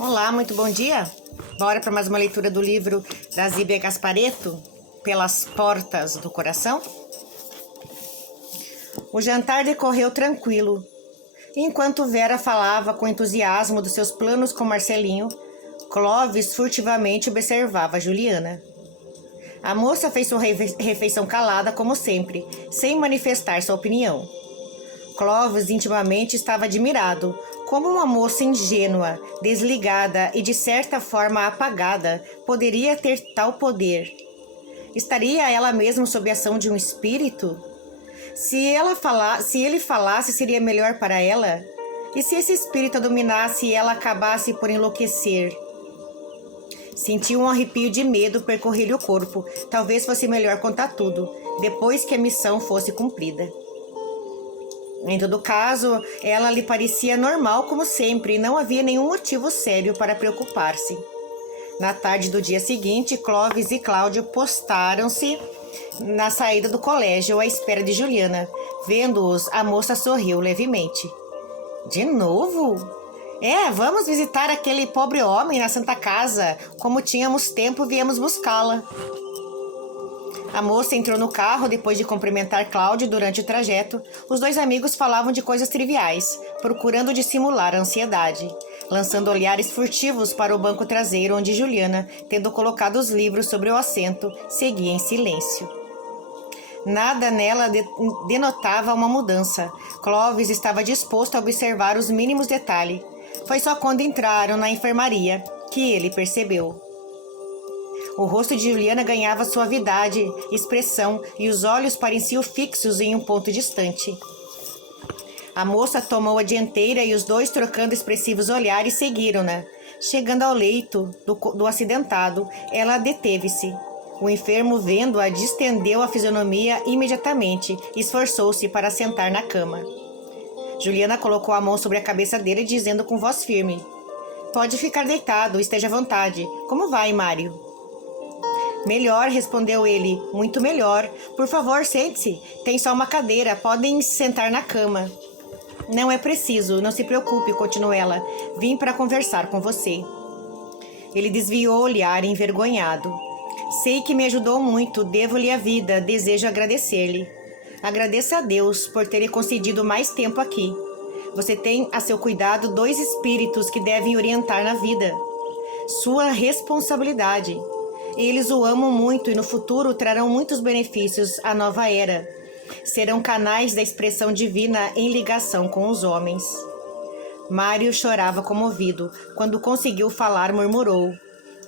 Olá, muito bom dia. Bora para mais uma leitura do livro da Zíbia Gasparetto, Pelas Portas do Coração? O jantar decorreu tranquilo. Enquanto Vera falava com entusiasmo dos seus planos com Marcelinho, Clóvis furtivamente observava Juliana. A moça fez sua refeição calada, como sempre, sem manifestar sua opinião. Clóvis intimamente estava admirado. Como uma moça ingênua, desligada e de certa forma apagada poderia ter tal poder? Estaria ela mesma sob a ação de um espírito? Se ele falasse, seria melhor para ela? E se esse espírito a dominasse e ela acabasse por enlouquecer? Sentiu um arrepio de medo percorrer-lhe o corpo. Talvez fosse melhor contar tudo, depois que a missão fosse cumprida. Em todo caso, ela lhe parecia normal como sempre e não havia nenhum motivo sério para preocupar-se. Na tarde do dia seguinte, Clóvis e Cláudio postaram-se na saída do colégio à espera de Juliana. Vendo-os, a moça sorriu levemente. De novo? Vamos visitar aquele pobre homem na Santa Casa. Como tínhamos tempo, viemos buscá-la. A moça entrou no carro depois de cumprimentar Cláudio durante o trajeto. Os dois amigos falavam de coisas triviais, procurando dissimular a ansiedade, lançando olhares furtivos para o banco traseiro onde Juliana, tendo colocado os livros sobre o assento, seguia em silêncio. Nada nela denotava uma mudança. Clóvis estava disposto a observar os mínimos detalhes. Foi só quando entraram na enfermaria que ele percebeu. O rosto de Juliana ganhava suavidade, expressão, e os olhos pareciam fixos em um ponto distante. A moça tomou a dianteira e os dois, trocando expressivos olhares, seguiram-na. Chegando ao leito do acidentado, ela deteve-se. O enfermo, vendo-a, distendeu a fisionomia imediatamente e esforçou-se para sentar na cama. Juliana colocou a mão sobre a cabeça dele, dizendo com voz firme: "Pode ficar deitado, esteja à vontade. Como vai, Mário?" "Melhor", respondeu ele, "muito melhor. Por favor, sente-se. Tem só uma cadeira, podem sentar na cama." "Não é preciso, não se preocupe", continuou ela. "Vim para conversar com você." Ele desviou o olhar envergonhado. "Sei que me ajudou muito, devo-lhe a vida, desejo agradecer-lhe." "Agradeça a Deus por ter lhe concedido mais tempo aqui. Você tem a seu cuidado 2 espíritos que devem orientar na vida. Sua responsabilidade. Eles o amam muito e no futuro trarão muitos benefícios à nova era. Serão canais da expressão divina em ligação com os homens." Mário chorava comovido. Quando conseguiu falar, murmurou: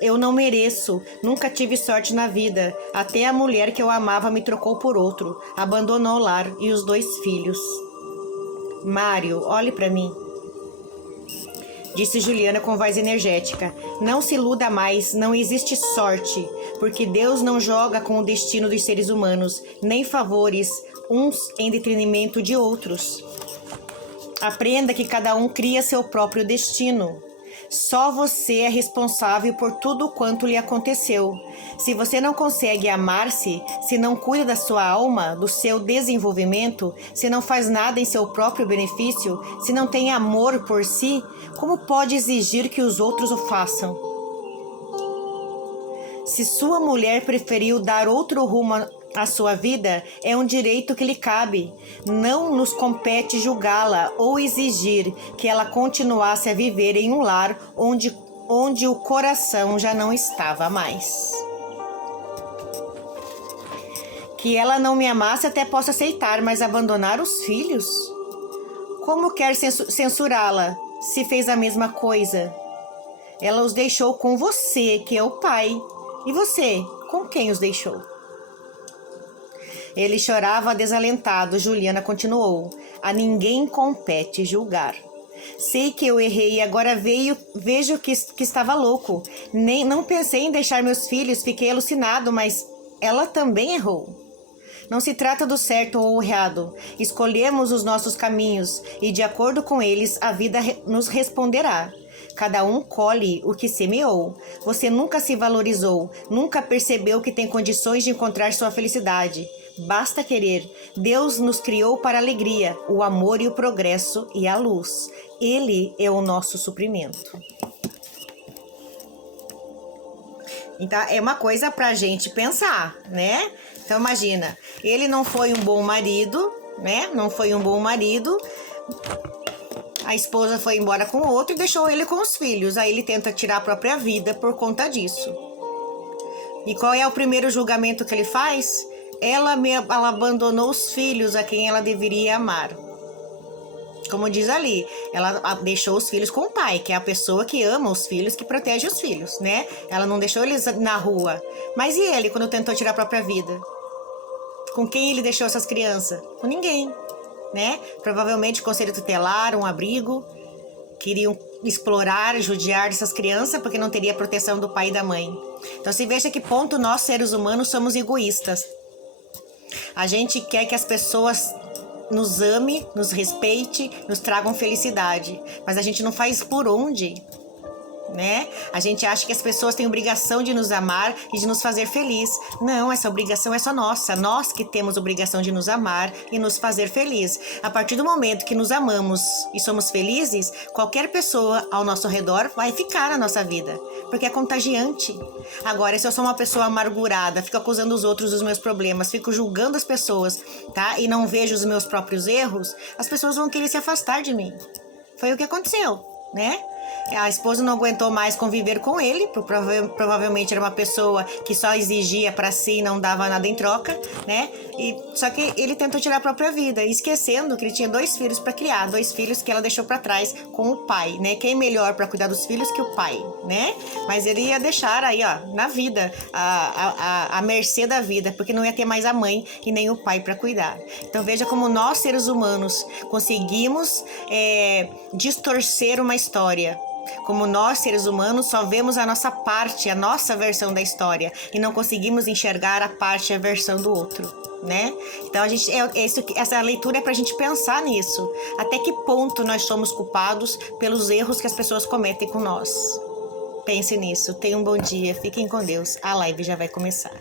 "Eu não mereço, nunca tive sorte na vida. Até a mulher que eu amava me trocou por outro, abandonou o lar e os 2 filhos." "Mário, olhe para mim", disse Juliana com voz energética. "Não se iluda mais, não existe sorte, porque Deus não joga com o destino dos seres humanos, nem favores uns em detrimento de outros. Aprenda que cada um cria seu próprio destino. Só você é responsável por tudo quanto lhe aconteceu. Se você não consegue amar-se, se não cuida da sua alma, do seu desenvolvimento, se não faz nada em seu próprio benefício, se não tem amor por si, como pode exigir que os outros o façam? Se sua mulher preferiu dar outro rumo à sua vida, é um direito que lhe cabe. Não nos compete julgá-la ou exigir que ela continuasse a viver em um lar onde o coração já não estava mais. Que ela não me amasse até posso aceitar, mas abandonar os filhos? Como quer censurá-la, se fez a mesma coisa? Ela os deixou com você, que é o pai. E você, com quem os deixou?" Ele chorava desalentado. Juliana continuou: "A ninguém compete julgar. Sei que eu errei e agora vejo que estava louco. Não pensei em deixar meus filhos, fiquei alucinado, mas ela também errou. Não se trata do certo ou errado. Escolhemos os nossos caminhos e, de acordo com eles, a vida nos responderá. Cada um colhe o que semeou. Você nunca se valorizou, nunca percebeu que tem condições de encontrar sua felicidade. Basta querer. Deus nos criou para a alegria, o amor e o progresso e a luz. Ele é o nosso suprimento." Então, é uma coisa pra gente pensar, né? Então, imagina, ele não foi um bom marido, né? Não foi um bom marido. A esposa foi embora com outro e deixou ele com os filhos. Aí ele tenta tirar a própria vida por conta disso. E qual é o primeiro julgamento que ele faz? Ela abandonou os filhos a quem ela deveria amar. Como diz ali, ela deixou os filhos com o pai, que é a pessoa que ama os filhos, que protege os filhos, né? Ela não deixou eles na rua. Mas e ele, quando tentou tirar a própria vida? Com quem ele deixou essas crianças? Com ninguém, né? Provavelmente conselho tutelar, um abrigo. Queriam explorar, judiar essas crianças, porque não teria proteção do pai e da mãe. Então, se veja que ponto nós, seres humanos, somos egoístas. A gente quer que as pessoas nos ame, nos respeite, nos tragam felicidade. Mas a gente não faz por onde, né? A gente acha que as pessoas têm obrigação de nos amar e de nos fazer feliz. Não, essa obrigação é só nossa. Nós que temos obrigação de nos amar e nos fazer feliz. A partir do momento que nos amamos e somos felizes, qualquer pessoa ao nosso redor vai ficar na nossa vida, porque é contagiante. Agora, se eu sou uma pessoa amargurada, fico acusando os outros dos meus problemas, fico julgando as pessoas, tá? E não vejo os meus próprios erros, as pessoas vão querer se afastar de mim. Foi o que aconteceu, né? A esposa não aguentou mais conviver com ele, provavelmente era uma pessoa que só exigia para si e não dava nada em troca, né? Só que ele tentou tirar a própria vida, esquecendo que ele tinha 2 filhos para criar, 2 filhos que ela deixou para trás com o pai, né? Quem melhor para cuidar dos filhos que o pai, né? Mas ele ia deixar aí, ó, na vida, a mercê da vida, porque não ia ter mais a mãe e nem o pai para cuidar. Então veja como nós, seres humanos, conseguimos distorcer uma história. Como nós, seres humanos, só vemos a nossa parte, a nossa versão da história e não conseguimos enxergar a parte e a versão do outro, né? Então, essa leitura é pra gente pensar nisso. Até que ponto nós somos culpados pelos erros que as pessoas cometem com nós? Pense nisso. Tenha um bom dia. Fiquem com Deus. A live já vai começar.